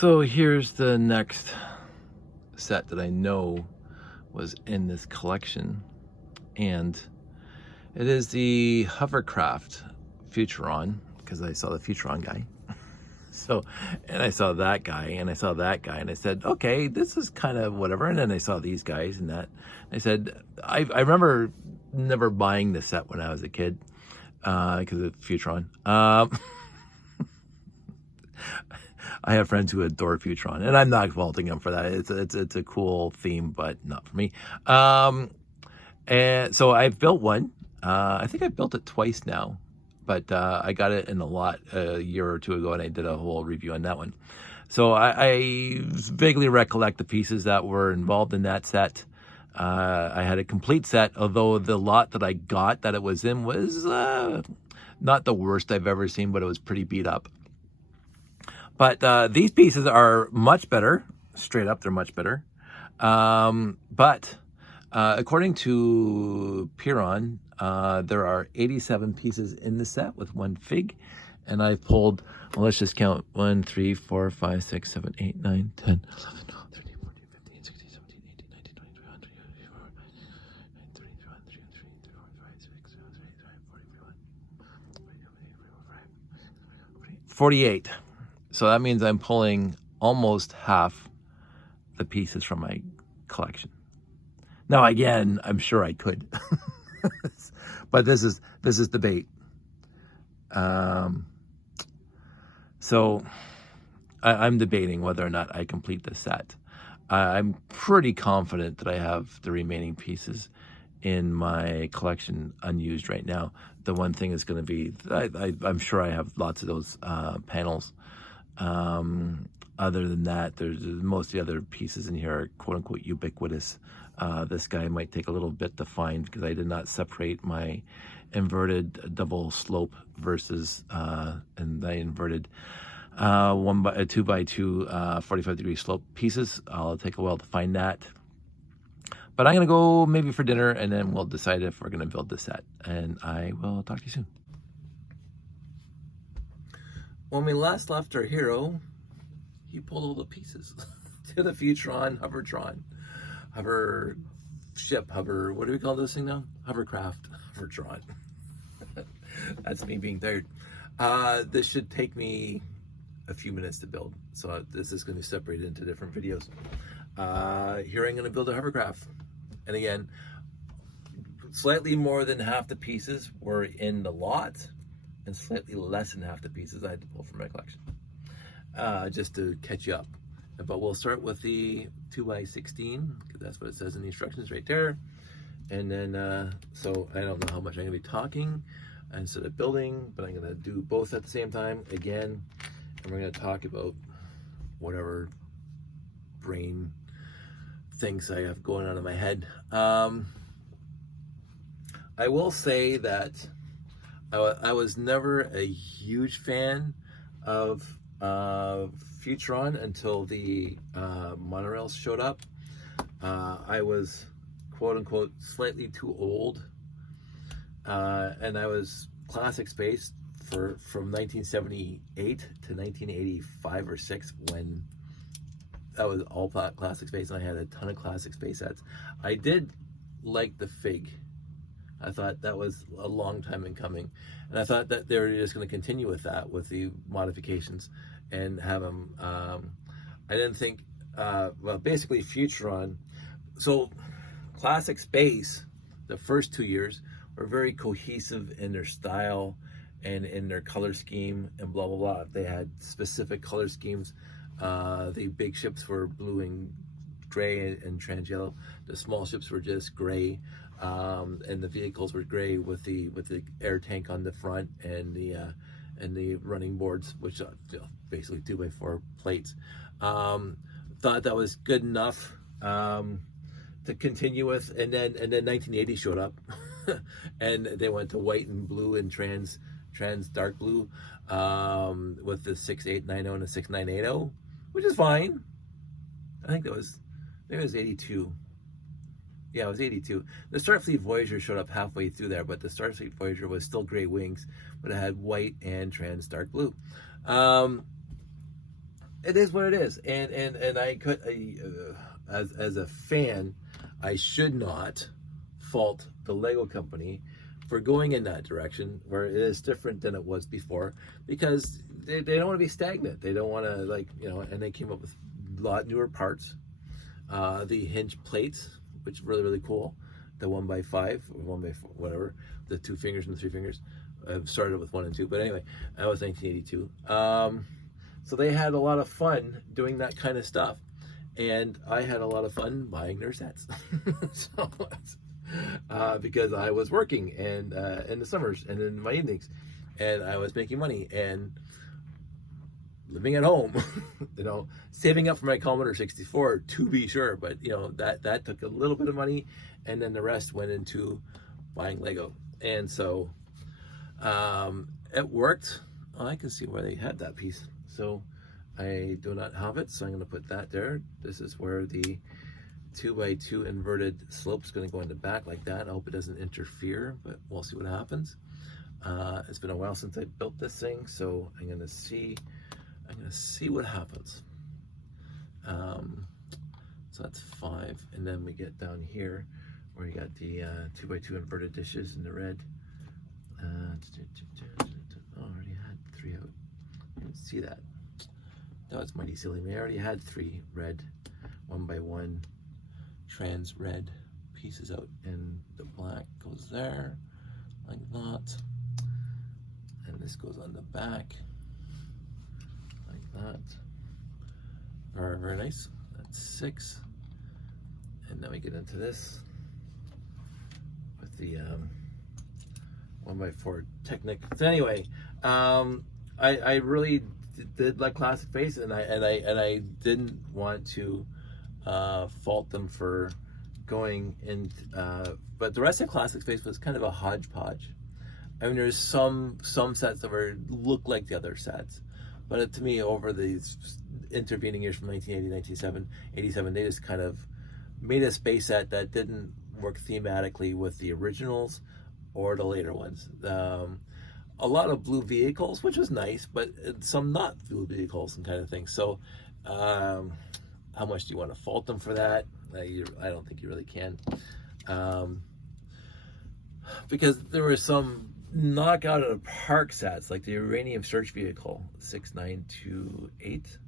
So here's the next set that I know was in this collection, and it is the Hovercraft Futuron, because I saw the Futuron guy. So, and I saw that guy, and I saw that guy, and I said, okay, this is kind of whatever. And then I saw these guys and that. I said, I remember never buying this set when I was a kid, because of Futuron. I have friends who adore Futuron, and I'm not faulting them for that. It's a cool theme, but not for me. And so I've built one. I think I've built it twice now, but I got it in a lot a year or two ago, and I did a whole review on that one. So I vaguely recollect the pieces that were involved in that set. I had a complete set, although the lot that I got that it was in was not the worst I've ever seen, but it was pretty beat up. But these pieces are much better. Straight up, they're much better. But according to Piron, there are 87 pieces in the set with one fig. And I pulled, well, let's just count 1, 3, 4, 5, 6, 7, 8, 9, 10, 11, 12, 13, 14, 15, 16, 17, 18, 19, 20, 21, 22, 23, 24, 25, 26, 27, 48. So that means I'm pulling almost half the pieces from my collection. Now, again, I'm sure I could, but this is the bait. So I'm debating whether or not I complete the set. I'm pretty confident that I have the remaining pieces in my collection unused right now. The one thing is going to be, I'm sure I have lots of those panels. Other than that, there's most of the other pieces in here are quote unquote ubiquitous. This guy might take a little bit to find because I did not separate my inverted double slope versus and I inverted 2 by 2 45-degree slope pieces. I'll take a while to find that. But I'm going to go maybe for dinner, and then we'll decide if we're going to build this set. And I will talk to you soon. When we last left our hero, he pulled all the pieces to the Futuron, Hover, what do we call this thing now? Hovercraft, Hovertron. That's me being tired. This should take me a few minutes to build. So this is going to be separated into different videos. Here I'm going to build a hovercraft. And again, slightly more than half the pieces were in the lot, and slightly less than half the pieces I had to pull from my collection, just to catch you up. But we'll start with the 2x16, because that's what it says in the instructions right there. And then, so I don't know how much I'm going to be talking instead of building, but I'm going to do both at the same time again. And we're going to talk about whatever brain things I have going on in my head. I will say that I was never a huge fan of Futuron until the monorails showed up. I was quote unquote slightly too old, and I was classic space from 1978 to 1985 or 6 when that was all classic space, and I had a ton of classic space sets. I did like the fig. I thought that was a long time in coming, and I thought that they were just going to continue with that, with the modifications, and have them. I didn't think, well, basically Futuron. So classic space, the first 2 years were very cohesive in their style and in their color scheme and blah blah blah. They had specific color schemes. The big ships were blue and gray and trans yellow. The small ships were just gray, and the vehicles were gray with the air tank on the front and the running boards, which are basically 2x4 plates. Thought that was good enough to continue with, and then 1980 showed up, and they went to white and blue and trans dark blue, with the 6890 and the 6980, which is fine. I think it was 82. Yeah, it was 82. The Starfleet Voyager showed up halfway through there, but the Starfleet Voyager was still gray wings, but it had white and trans dark blue. it is what it is, and I could, as a fan, I should not fault the Lego company for going in that direction where it is different than it was before, because they don't want to be stagnant. They don't want to, like, and they came up with a lot newer parts. The hinge plates, which are really, really cool. The 1x5 or 1x4, whatever, the 2 fingers and the 3 fingers. I've started with 1 and 2, but anyway, that was 1982. So they had a lot of fun doing that kind of stuff, and I had a lot of fun buying their sets. So, because I was working and in the summers and in my evenings, and I was making money and living at home, saving up for my Commodore 64 to be sure, but that took a little bit of money, and then the rest went into buying Lego, and so it worked. Oh, I can see where they had that piece, so I do not have it, so I'm going to put that there. This is where the 2x2 inverted slope is going to go in the back like that. I hope it doesn't interfere, but we'll see what happens. It's been a while since I built this thing, so I'm going to see what happens. So that's 5, and then we get down here where you got the 2x2 inverted dishes in the red. Oh, I already had 3 out. I didn't see that. That was mighty silly. I already had 3 red 1x1 trans red pieces out, and the black goes there like that, and this goes on the back like that. Very, very nice. That's 6, and then we get into this with the 1x4 Technic. So anyway, I really did like Classic Face, and I didn't want to fault them for going in, but the rest of Classic Face was kind of a hodgepodge. I mean, there's some sets that look like the other sets, but to me, over these intervening years from 1980, 1987, they just kind of made a space set that didn't work thematically with the originals or the later ones. A lot of blue vehicles, which was nice, but some not blue vehicles and kind of things. So how much do you want to fault them for that? I don't think you really can, because there were some knockout of the park sets, like the Uranium Search Vehicle 6928.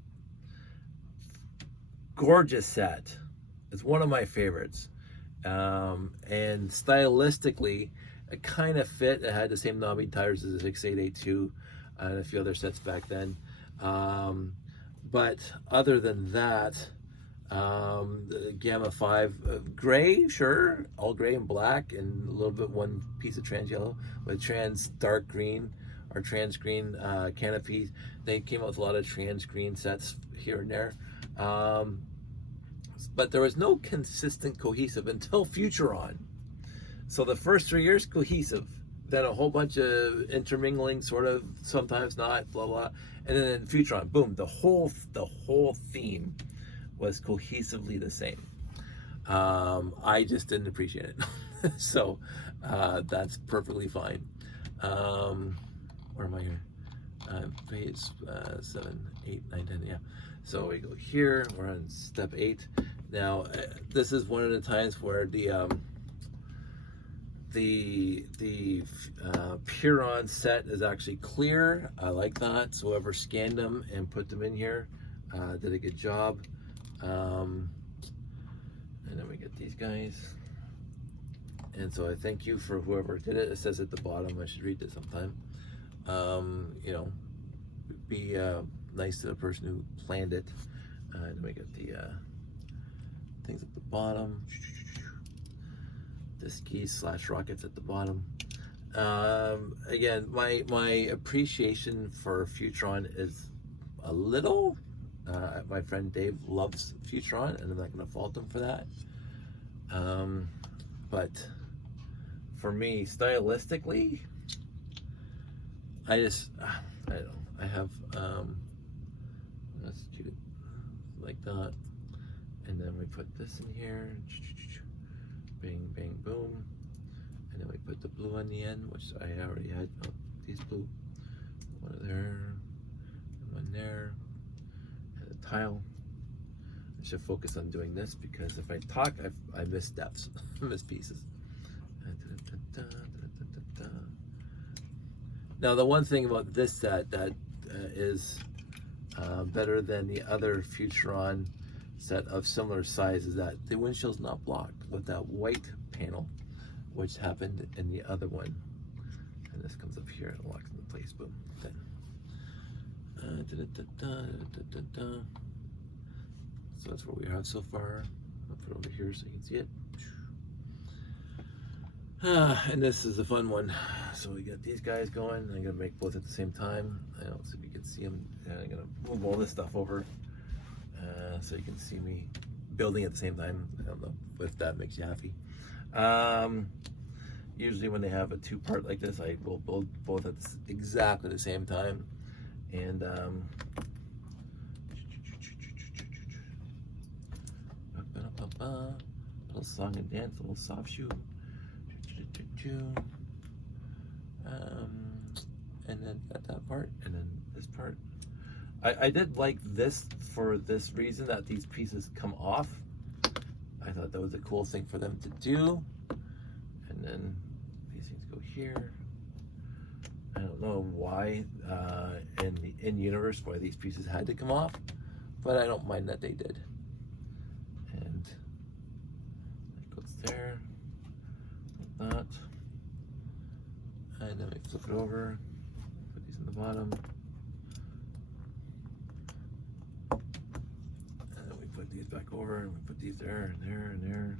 Gorgeous set. It's one of my favorites, and stylistically it kind of fit. It had the same knobby tires as the 6882 and a few other sets back then, but other than that, the Gamma 5 gray, sure, all gray and black, and a little bit one piece of trans yellow with trans dark green or trans green canopies. They came out with a lot of trans green sets here and there, but there was no consistent cohesive until Futuron. So the first 3 years cohesive, then a whole bunch of intermingling, sort of, sometimes not, blah blah, and then in Futuron, boom, the whole theme was cohesively the same. I just didn't appreciate it. So that's perfectly fine. Where am I here? Page 7, 8, 9, 10, yeah. So we go here, we're on step 8. Now, this is one of the times where the Puron set is actually clear. I like that. So whoever scanned them and put them in here did a good job. And then we get these guys. And so I thank you for whoever did it. It says at the bottom, I should read this sometime. Be nice to the person who planned it. And we get the things at the bottom. The skis / rockets at the bottom. Again, my appreciation for Futuron is a little. My friend Dave loves Futuron, and I'm not going to fault him for that. But for me, stylistically, I don't know. I have that's cute, like that, and then we put this in here. Bang, bang, boom. And then we put the blue on the end, which I already had. Oh, these blue. One there, and one there. And pile. I should focus on doing this because if I talk, I miss steps, miss pieces. Now the one thing about this set that is better than the other Futuron set of similar size is that the windshield's not blocked with that white panel, which happened in the other one. And this comes up here and locks into place. Boom. Then. So that's what we have so far. I'll put it over here so you can see it. And this is a fun one. So we got these guys going. I'm gonna make both at the same time. I don't see if you can see them. And I'm gonna move all this stuff over so you can see me building at the same time. I don't know if that makes you happy. Usually when they have a two-part like this, I will build both at exactly the same time. And little song and dance, a little soft shoe. And then got that part, and then this part. I did like this for this reason, that these pieces come off. I thought that was a cool thing for them to do. And then these things go here. I don't know why in the in-universe why these pieces had to come off, but I don't mind that they did. And it goes there, like that. And then we flip it over, put these in the bottom. And then we put these back over, and we put these there, and there, and there.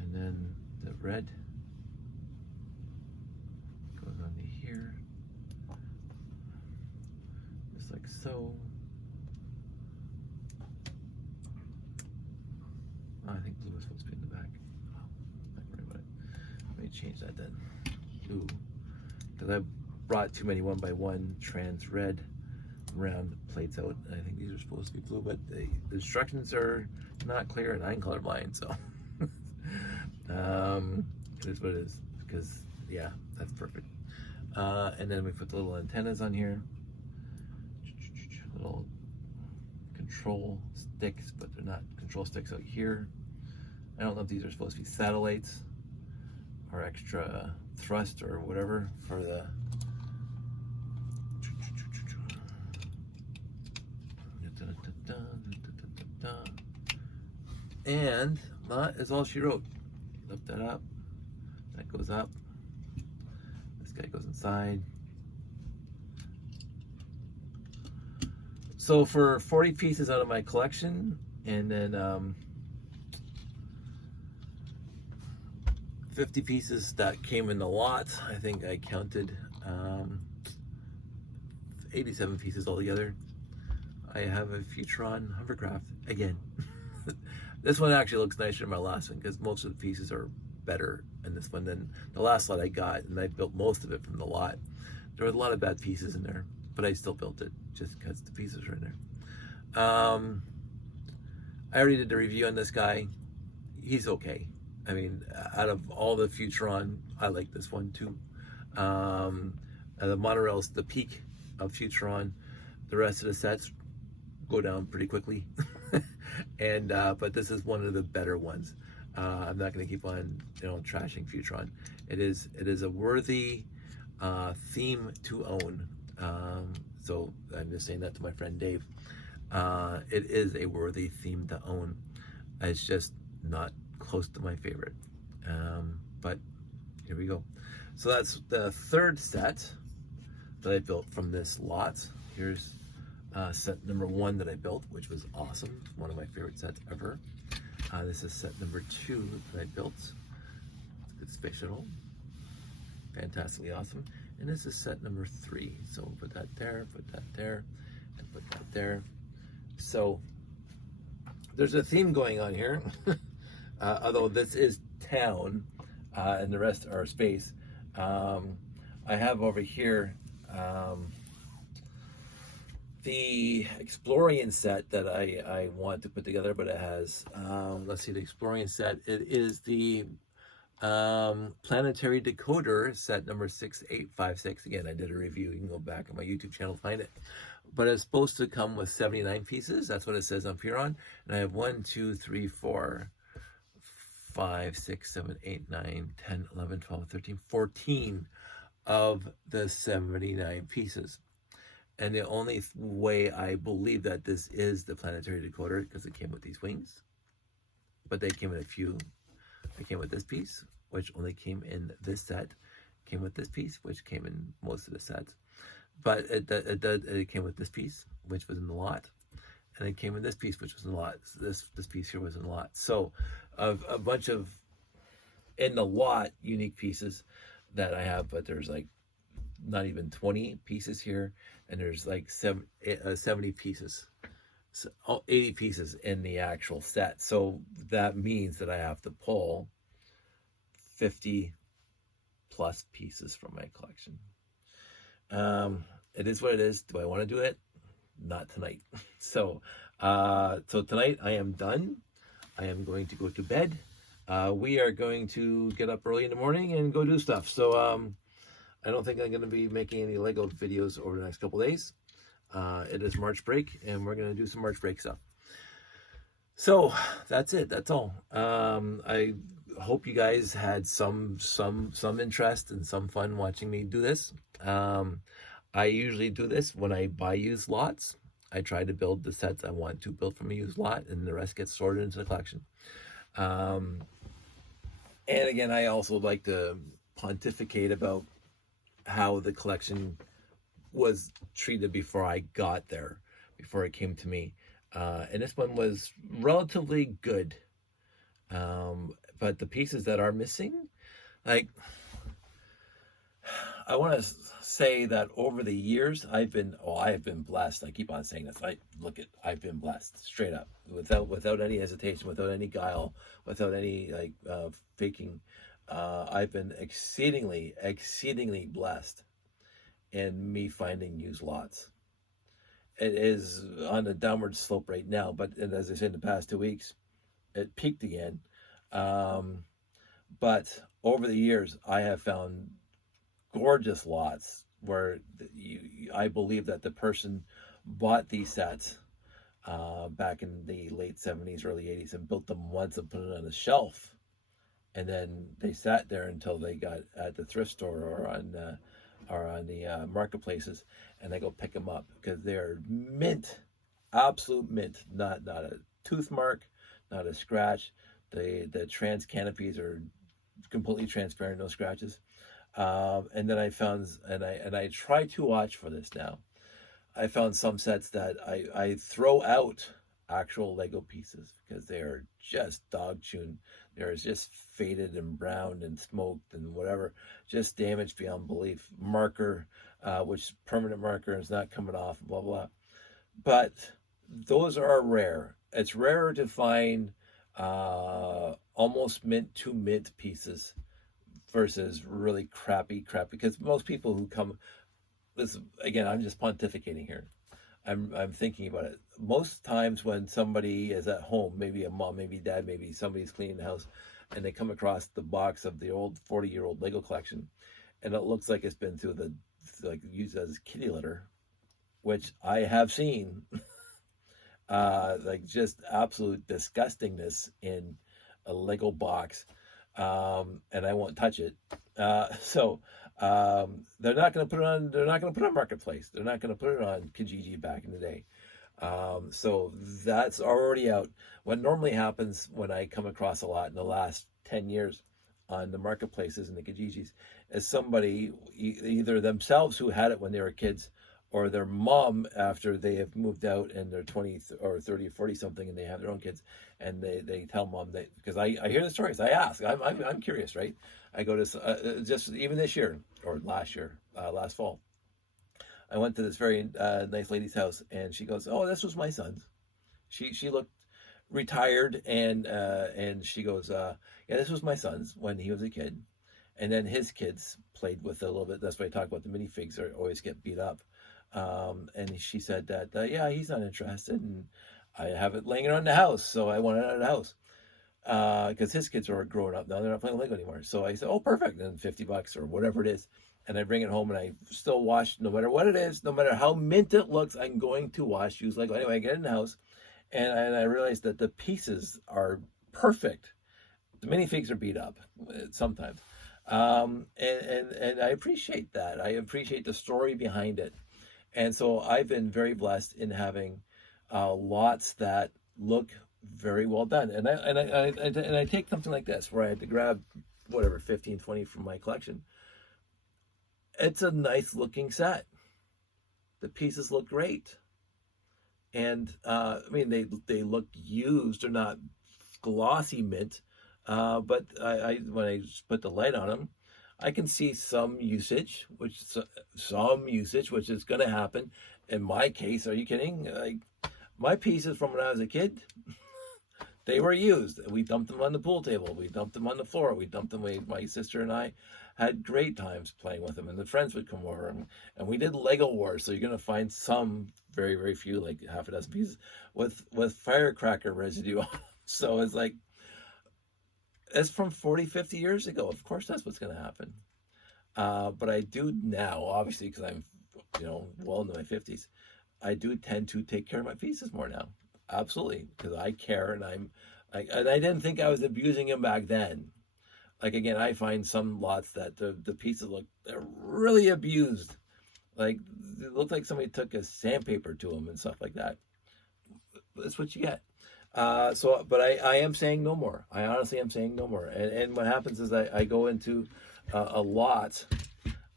And then the red goes on to here, just like so. Oh, I think blue is supposed to be in the back. Oh, not worry about it. Let me change that then. Blue, because I brought too many 1x1 trans red round plates out. I think these are supposed to be blue, but the instructions are not clear, and I'm colorblind, so it is what it is. Because yeah, that's perfect. And then we put the little antennas on here, little control sticks, but they're not control sticks out here. I don't know if these are supposed to be satellites or extra thrust or whatever for the and that is all she wrote. Lift that up, that goes up, this guy goes inside. So for 40 pieces out of my collection, and then 50 pieces that came in the lot, I think I counted 87 pieces altogether. I have a Futuron hovercraft again. This one actually looks nicer than my last one because most of the pieces are better in this one than the last lot I got, and I built most of it from the lot. There was a lot of bad pieces in there, but I still built it just because the pieces are in there. I already did the review on this guy. He's okay. I mean, out of all the Futuron, I like this one too. The monorail's the peak of Futuron. The rest of the sets go down pretty quickly. And but this is one of the better ones. I'm not going to keep on, trashing Futuron. It is a worthy theme to own. So I'm just saying that to my friend Dave. It is a worthy theme to own. It's just not close to my favorite. But here we go. So that's the third set that I built from this lot. Here's set number 1 that I built, which was awesome. One of my favorite sets ever. This is set number 2 that I built. It's a good space shuttle. Fantastically awesome. And this is set number 3. So we'll put that there, and put that there. So there's a theme going on here. Although this is town and the rest are space. I have over here the Explorian set that I want to put together, but it has, let's see, the Explorian set. It is the Planetary Decoder set number 6856. Again, I did a review. You can go back on my YouTube channel to find it. but it's supposed to come with 79 pieces. That's what it says on Huron. And I have 1, 2, 3, 4, 5, 6, 7, 8, 9, 10, 11, 12, 13, 14 of the 79 pieces. And the only way I believe that this is the planetary decoder, because it came with these wings, but they came in a few. They came with this piece, which only came in this set. Came with this piece, which came in most of the sets. But it came with this piece, which was in the lot. And it came in this piece, which was in the lot. So this piece here was in the lot. So a bunch of, in the lot, unique pieces that I have, but there's like not even 20 pieces here. And there's like 70 pieces. So 80 pieces in the actual set. So that means that I have to pull 50 plus pieces from my collection. It is what it is. Do I want to do it? Not tonight. So tonight I am done. I am going to go to bed. We are going to get up early in the morning and go do stuff. So I don't think I'm going to be making any Lego videos over the next couple days. It is March break, and we're going to do some March break stuff. So that's it. That's all. I hope you guys had some interest and some fun watching me do this. I usually do this when I buy used lots. I try to build the sets I want to build from a used lot, and the rest gets sorted into the collection. And again, I also like to pontificate about how the collection was treated before I got there, before it came to me. And this one was relatively good. But the pieces that are missing, like, I want to say that over the years, I have been blessed. I keep on saying this. I've been blessed, straight up, without any hesitation, without any guile, without any faking. I've been exceedingly blessed in me finding used lots. It is on a downward slope right now, but as I said, in the past 2 weeks, it peaked again. But over the years, I have found gorgeous lots where I believe that the person bought these sets back in the late 70s, early 80s, and built them once and put it on a shelf. And then they sat there until they got at the thrift store or on the marketplaces, and they go pick them up because they're mint, absolute mint, not a tooth mark, not a scratch. The trans canopies are completely transparent, no scratches. And then I found, and I try to watch for this now. I found some sets that I throw out actual Lego pieces because they are just dog chewed. They're just faded and browned and smoked and whatever, just damaged beyond belief. Marker, which permanent marker is not coming off, blah, blah. But those are rare. It's rarer to find almost mint to mint pieces versus really crappy, because most people who come, this again, I'm just pontificating here. I'm thinking about it. Most times when somebody is at home, maybe a mom, maybe dad, maybe somebody's cleaning the house, and they come across the box of the old 40-year-old Lego collection, and it looks like it's been through used as kitty litter, which I have seen, like just absolute disgustingness in a Lego box, and I won't touch it. So they're not going to put it on. They're not going to put it on Marketplace. They're not going to put it on Kijiji back in the day. So that's already out. What normally happens when I come across a lot in the last 10 years on the marketplaces and the Kijijis is somebody, either themselves who had it when they were kids, or their mom after they have moved out and they're 20 or 30 or 40 something and they have their own kids, and they tell mom that, because I hear the stories, I ask, I'm curious, right? I go to just even this year or last year, last fall, I went to this very nice lady's house, and she goes, "Oh, this was my son's." She looked retired, and she goes, "Yeah, this was my son's when he was a kid, and then his kids played with it a little bit." That's why I talk about the minifigs always get beat up. And she said that, yeah, he's not interested, and I have it laying around the house, so I want it out of the house. Because his kids are growing up now, they're not playing Lego anymore. So I said, "Oh, perfect." And $50 or whatever it is, and I bring it home and I still wash, no matter what it is, no matter how mint it looks, I'm going to wash, use Lego. Anyway, I get it in the house, and I realize that the pieces are perfect. The minifigs are beat up sometimes. And I appreciate that. I appreciate the story behind it. And so I've been very blessed in having lots that look very well done. And I take something like this where I had to grab whatever 15, 20 from my collection. It's a nice looking set. The pieces look great. And I mean, they look used. They're not glossy mint, but when I put the light on them, I can see some usage, which is going to happen. In my case, are you kidding? Like my pieces from when I was a kid, they were used. We dumped them on the pool table. We dumped them on the floor. We dumped them. My sister and I had great times playing with them, and the friends would come over, and we did Lego Wars. So you're going to find some, very, very few, like half a dozen pieces with firecracker residue on them. So it's like, it's from 40, 50 years ago. Of course, that's what's going to happen. But I do now, obviously, because I'm, well into my 50s, I do tend to take care of my pieces more now. Absolutely, because I care, and and I didn't think I was abusing them back then. Like again, I find some lots that the pieces they're really abused. Like it looked like somebody took a sandpaper to them and stuff like that. That's what you get. But I am saying no more. I honestly am saying no more. And what happens is I go into a lot.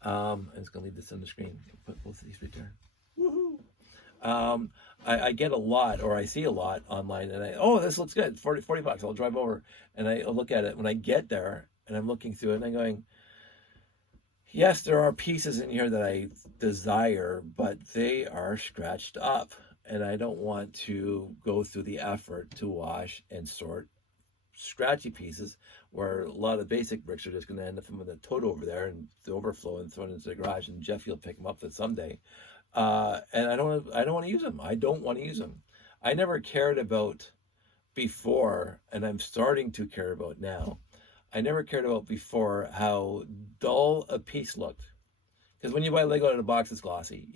I'm just gonna leave this on the screen. Put both of these right there. Woohoo! I get a lot, or I see a lot online, and this looks good, 40 bucks. I'll drive over and I'll look at it. When I get there and I'm looking through it and I'm going, yes, there are pieces in here that I desire, but they are scratched up. And I don't want to go through the effort to wash and sort scratchy pieces where a lot of basic bricks are just going to end up with a tote over there and the overflow and thrown into the garage, and Jeff, you'll pick them up someday. And I don't want to use them. I don't want to use them. I never cared about before, and I'm starting to care about now. I never cared about before how dull a piece looked. Because when you buy Lego out of a box, it's glossy.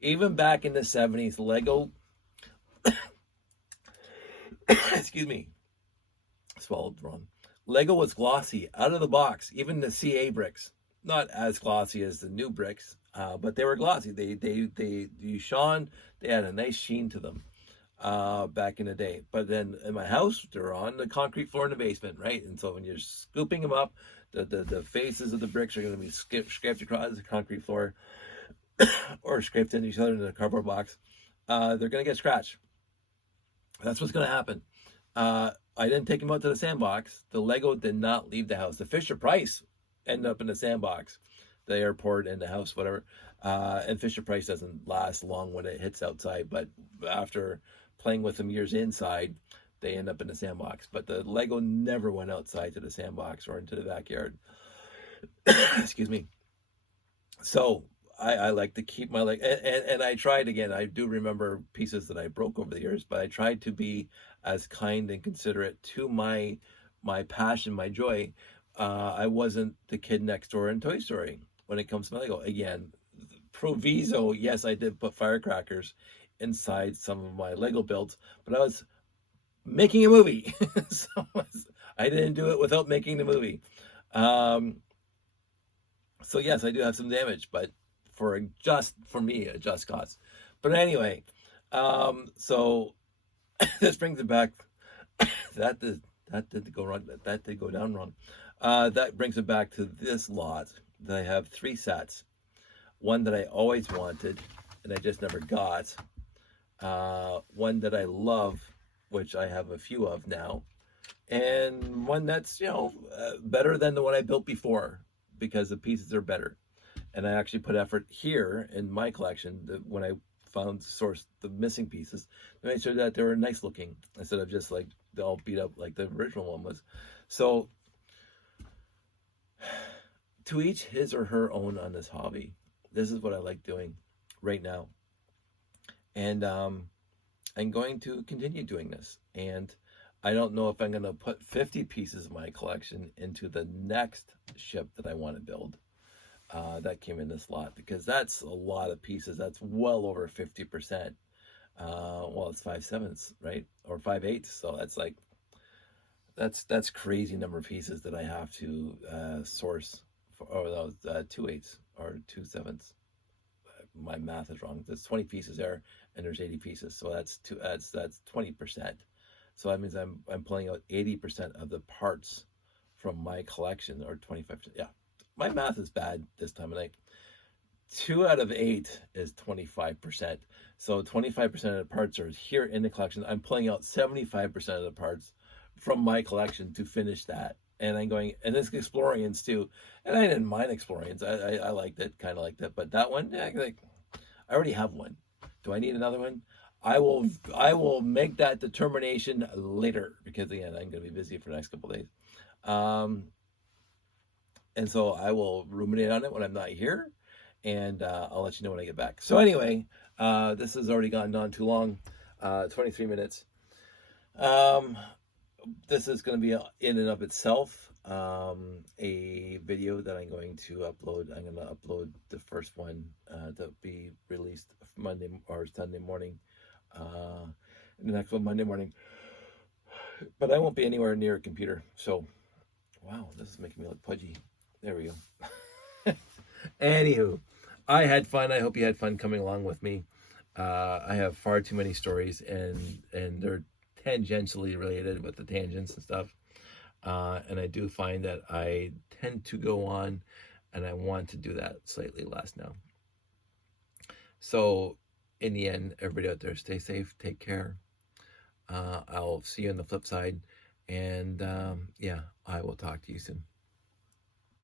Even back in the 70s, Lego, excuse me, swallowed wrong. Lego was glossy out of the box. Even the CA bricks, not as glossy as the new bricks, but they were glossy. You shone. They had a nice sheen to them back in the day. But then in my house, they're on the concrete floor in the basement, right? And so when you're scooping them up, the faces of the bricks are going to be scraped across the concrete floor or scraped into each other in a cardboard box. They're going to get scratched. That's what's going to happen. I didn't take them out to the sandbox. The Lego did not leave the house. The Fisher Price ended up in the sandbox, the airport, and the house, whatever. And Fisher Price doesn't last long when it hits outside, but after playing with them years inside, they end up in the sandbox. But the Lego never went outside to the sandbox or into the backyard. Excuse me. So I like to keep my and I tried again. I do remember pieces that I broke over the years, but I tried to be as kind and considerate to my passion, my joy. I wasn't the kid next door in Toy Story when it comes to my Lego. Again, proviso, yes, I did put firecrackers inside some of my Lego builds, but I was making a movie. So I didn't do it without making the movie. So yes, I do have some damage, but for me, a just cause. But anyway, so this brings it back. That did go wrong. That did go down wrong. That brings it back to this lot. That I have 3 sets. One that I always wanted and I just never got. One that I love, which I have a few of now, and one that's better than the one I built before because the pieces are better. And I actually put effort here in my collection when I found the missing pieces to make sure that they were nice looking instead of just like they're all beat up like the original one was. So to each his or her own on this hobby. This is what I like doing right now. And I'm going to continue doing this. And I don't know if I'm going to put 50 pieces of my collection into the next ship that I want to build. that came in this lot, because that's a lot of pieces. That's well over 50%. Well, it's 5/7, right? Or 5/8. So that's like, that's crazy number of pieces that I have to source for, or those 2/8 or 2/7. My math is wrong. There's 20 pieces there, and there's 80 pieces. So that's 20%. So that means I'm pulling out 80% of the parts from my collection, or 25%. Yeah, my math is bad this time of night. 2 out of 8 is 25%. So 25% of the parts are here in the collection. I'm pulling out 75% of the parts from my collection to finish that. And I'm going, and this Explorians too. And I didn't mind Explorians. I liked it, kind of liked it. But that one, yeah, like, I already have one. Do I need another one? I will make that determination later, because again, I'm going to be busy for the next couple of days. And so I will ruminate on it when I'm not here, and I'll let you know when I get back. So anyway, this has already gone on too long, 23 minutes. This is going to be in and of itself a video that I'm going to upload. I'm going to upload the first one to be released Monday or Sunday morning. The next one Monday morning. But I won't be anywhere near a computer. So, wow, this is making me look pudgy. There we go. Anywho, I had fun. I hope you had fun coming along with me. I have far too many stories, and they're tangentially related with the tangents and stuff. And I do find that I tend to go on, and I want to do that slightly less now. So in the end, everybody out there, stay safe, take care. I'll see you on the flip side, and yeah, I will talk to you soon.